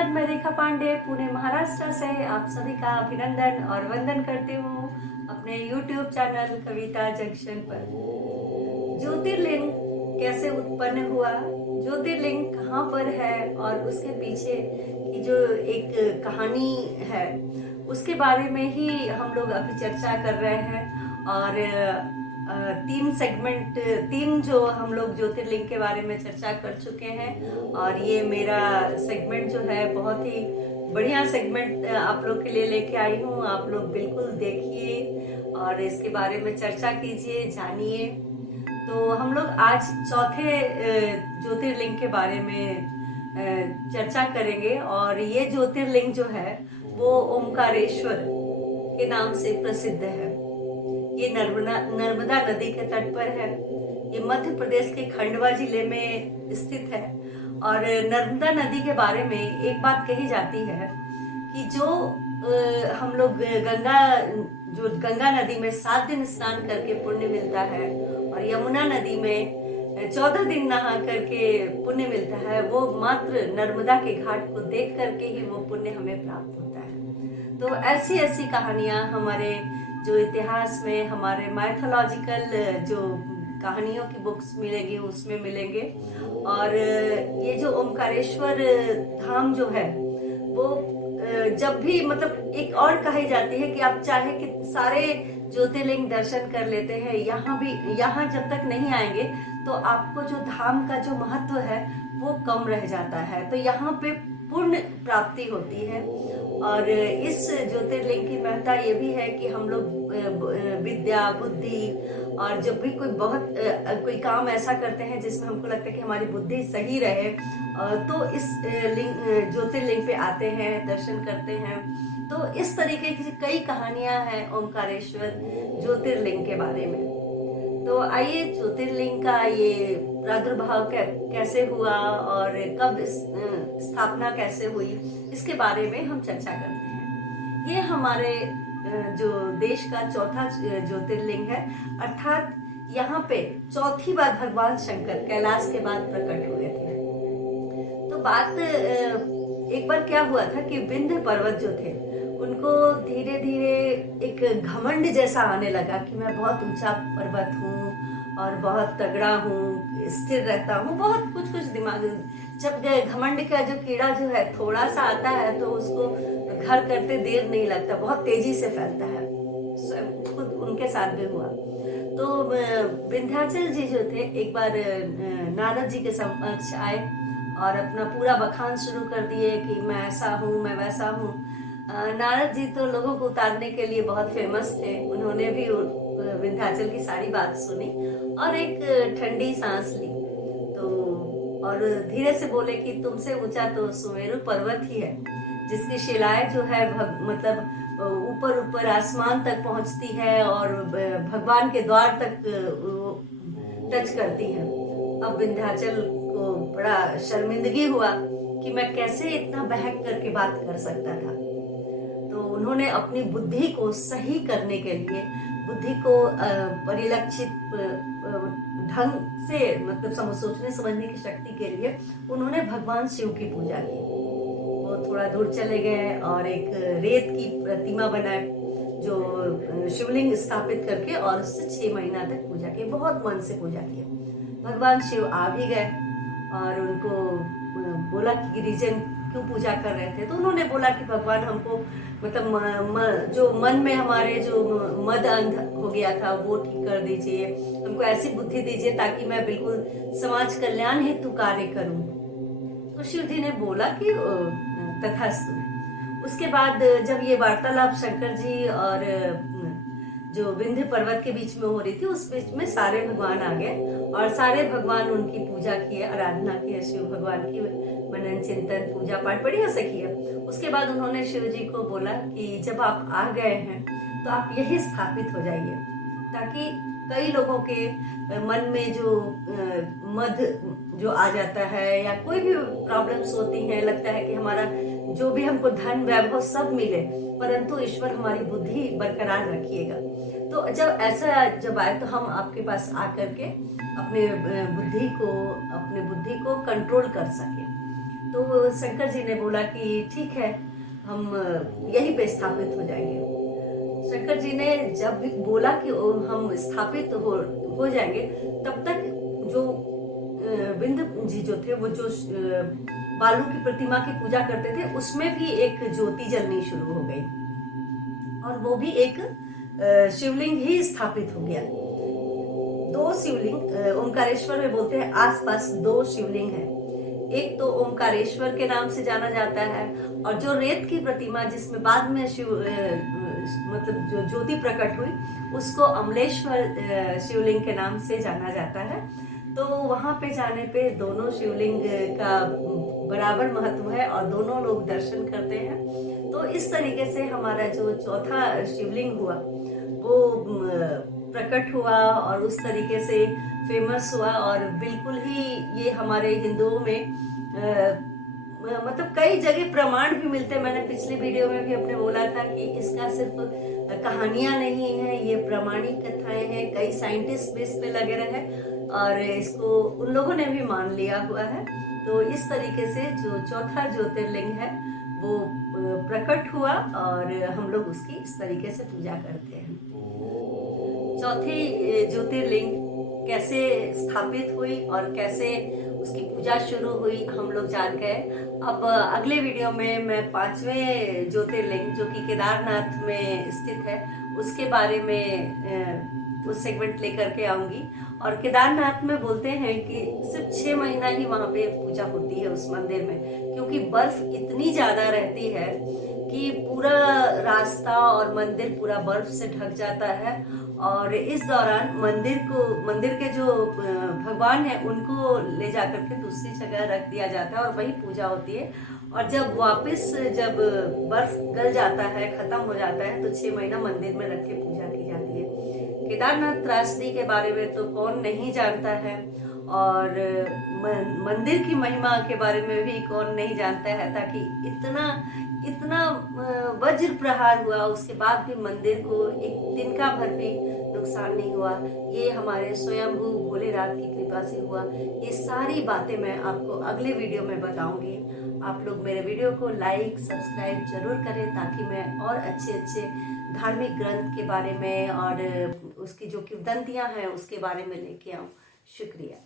नमस्कार, मैं रेखा पांडे पुणे महाराष्ट्र से आप सभी का अभिनंदन और वंदन करती हूँ अपने YouTube चैनल कविता जंक्शन पर। ज्योतिर्लिंग कैसे उत्पन्न हुआ, ज्योतिर्लिंग कहाँ पर है और उसके पीछे की जो एक कहानी है उसके बारे में ही हम लोग अभी चर्चा कर रहे हैं। और तीन जो हम लोग ज्योतिर्लिंग के बारे में चर्चा कर चुके हैं और ये मेरा सेगमेंट जो है बहुत ही बढ़िया सेगमेंट आप लोग के लिए लेके आई हूँ। आप लोग बिल्कुल देखिए और इसके बारे में चर्चा कीजिए, जानिए। तो हम लोग आज चौथे ज्योतिर्लिंग के बारे में चर्चा करेंगे और ये ज्योतिर्लिंग जो है वो ओमकारेश्वर के नाम से प्रसिद्ध है। ये नर्मदा नदी के तट पर है। ये मध्य प्रदेश के खंडवा जिले में स्थित है। और नर्मदा नदी के बारे में एक बात कही जाती है कि जो हम लोग गंगा नदी में 7 दिन स्नान करके पुण्य मिलता है और यमुना नदी में 14 दिन नहा करके पुण्य मिलता है, वो मात्र नर्मदा के घाट को देख करके ही वो पुण्य हमें प्राप्त होता है। तो ऐसी ऐसी कहानियां हमारे जो इतिहास में, हमारे माइथोलॉजिकल जो कहानियों की बुक्स मिलेगी उसमें मिलेंगे। और ये जो ओमकारेश्वर धाम जो है वो जब भी मतलब एक और कही जाती है कि आप चाहे कि सारे ज्योतिर्लिंग दर्शन कर लेते हैं, यहाँ जब तक नहीं आएंगे तो आपको जो धाम का जो महत्व है वो कम रह जाता है। तो यहाँ पे पुण्य प्राप्ति होती है। और इस ज्योतिर्लिंग की महत्ता ये भी है कि हम लोग विद्या, बुद्धि और जब भी कोई काम ऐसा करते हैं जिसमें हमको लगता है कि हमारी बुद्धि सही रहे, तो इस ज्योतिर्लिंग पे आते हैं, दर्शन करते हैं। तो इस तरीके की कई कहानियां हैं ओमकारेश्वर ज्योतिर्लिंग के बारे में। तो आइए ज्योतिर्लिंग का ये प्रादुर्भाव कैसे हुआ और कब स्थापना कैसे हुई, इसके बारे में हम चर्चा करते हैं। ये हमारे जो देश का चौथा ज्योतिर्लिंग है, अर्थात यहाँ पे चौथी बार भगवान शंकर कैलाश के बाद प्रकट हुए थे। तो बात एक बार क्या हुआ था कि विंध्य पर्वत जो थे उनको धीरे धीरे एक घमंड जैसा आने लगा कि मैं बहुत ऊंचा पर्वत हूँ और बहुत तगड़ा हूँ, स्थिर रहता हूँ, बहुत कुछ दिमाग। जब घमंड का जो कीड़ा जो है थोड़ा सा आता है तो उसको घर करते देर नहीं लगता, बहुत तेजी से फैलता है। खुद उनके साथ भी हुआ। तो विंध्याचल जी जो थे एक बार नारद जी के समक्ष आए और अपना पूरा बखान शुरू कर दिए कि मैं ऐसा हूँ, मैं वैसा हूँ। नारद जी तो लोगों को उतारने के लिए बहुत फेमस थे। उन्होंने भी विंध्याचल की सारी बात सुनी और एक ठंडी सांस ली। तो और धीरे से बोले कि तुमसे ऊंचा तो सुमेरु पर्वत ही है, जिसकी शिलाएं जो है मतलब ऊपर ऊपर आसमान तक पहुंचती है और भगवान के द्वार तक टच करती है। अब विंध्याचल को बड़ा शर्मिंदगी हुआ कि मैं कैसे इतना बहक करके बात कर सकता था। तो उन्होंने अपनी बुद्धि को सही करने के लिए, बुद्धि को परिलक्षित ढंग से मतलब सोचने समझने की शक्ति के लिए उन्होंने भगवान शिव की पूजा की। वो थोड़ा दूर चले गए और एक रेत की प्रतिमा बनाए जो शिवलिंग स्थापित करके और उससे 6 महीना तक पूजा की, बहुत मन से पूजा की। भगवान शिव आ भी गए और उनको बोला कि गिरिजन क्यों पूजा कर रहे थे। तो उन्होंने बोला कि भगवान हमको मतलब जो मन में हमारे जो मद अंध हो गया था वो ठीक कर दीजिए, हमको ऐसी बुद्धि दीजिए ताकि मैं बिल्कुल समाज कल्याण हेतु कार्य करूं। तो शिव जी ने बोला कि तथास्तु। उसके बाद जब ये वार्तालाप शंकर जी और जो विंध्य पर्वत के बीच में हो रही थी, उस बीच में सारे भगवान आ गए और सारे भगवान उनकी पूजा किए, आराधना की शिव भगवान की, मनन चिंतन पूजा पाठ बढ़िया से किया। उसके बाद उन्होंने शिव जी को बोला कि जब आप आ गए हैं तो आप यही स्थापित हो जाइए, ताकि कई लोगों के मन में जो मद जो आ जाता है या कोई भी प्रॉब्लम्स होती हैं, लगता है कि हमारा जो भी हमको धन वैभव सब मिले परंतु ईश्वर हमारी बुद्धि बरकरार रखिएगा। तो जब ऐसा जब आए तो हम आपके पास आकर के अपने बुद्धि को कंट्रोल कर सके। तो शंकर जी ने बोला कि ठीक है, हम यहीं पे स्थापित हो जाएंगे। शंकर जी ने जब भी बोला कि हम स्थापित हो जाएंगे, तब तक जो विंध्य जी जो थे, वो जो बालू की प्रतिमा की पूजा करते थे, उसमें भी एक ज्योति जलनी शुरू हो गई और वो भी एक शिवलिंग ही स्थापित हो गया। दो शिवलिंग ओमकारेश्वर में बोलते हैं, आसपास दो शिवलिंग है। एक तो ओमकारेश्वर के नाम से जाना जाता है, और जो रेत की प्रतिमा जिसमें बाद में मतलब जो ज्योति प्रकट हुई, उसको अमलेश्वर शिवलिंग के नाम से जाना जाता है। तो वहां पे जाने पे दोनों शिवलिंग का बराबर महत्व है और दोनों लोग दर्शन करते हैं। तो इस तरीके से हमारा जो चौथा शिवलिंग हुआ वो प्रकट हुआ और उस तरीके से फेमस हुआ, और बिल्कुल ही ये हमारे हिंदुओं में मतलब कई जगह प्रमाण भी मिलते हैं। मैंने पिछली वीडियो में भी अपने बोला था कि इसका सिर्फ कहानियां नहीं है, ये प्रमाणिक कथाएं हैं। कई साइंटिस्ट भी इस पे लगे रहे और इसको उन लोगों ने भी मान लिया हुआ है। तो इस तरीके से जो चौथा ज्योतिर्लिंग है वो प्रकट हुआ और हम लोग उसकी इस तरीके से पूजा करते हैं। चौथी ज्योतिर्लिंग कैसे स्थापित हुई और कैसे उसकी पूजा शुरू हुई हम लोग जान गए। अब अगले वीडियो में मैं पांचवें ज्योतिर्लिंग जो कि केदारनाथ में स्थित है उसके बारे में उस सेगमेंट लेकर के आऊंगी। और केदारनाथ में बोलते हैं कि सिर्फ 6 महीना ही वहां पे पूजा होती है उस मंदिर में, क्योंकि बर्फ इतनी ज्यादा रहती है कि पूरा रास्ता और मंदिर पूरा बर्फ से ढक जाता है। और इस दौरान मंदिर के जो भगवान है उनको ले जाकर के दूसरी जगह रख दिया जाता है और वही पूजा होती है। और जब बर्फ गल जाता है, खत्म हो जाता है, तो 6 महीना मंदिर में रख के पूजा की जाती है। केदारनाथ त्रासदी के बारे में तो कौन नहीं जानता है, और मंदिर की महिमा के बारे में भी कौन नहीं जानता है। ताकि इतना इतना वज्र प्रहार हुआ, उसके बाद भी मंदिर को एक दिन का भर भी नुकसान नहीं हुआ। ये हमारे स्वयंभू भोलेनाथ की कृपा से हुआ। ये सारी बातें मैं आपको अगले वीडियो में बताऊंगी। आप लोग मेरे वीडियो को लाइक सब्सक्राइब जरूर करें, ताकि मैं और अच्छे अच्छे धार्मिक ग्रंथ के बारे में और उसकी जो किंवदंतियां हैं उसके बारे में लेके आऊं। शुक्रिया।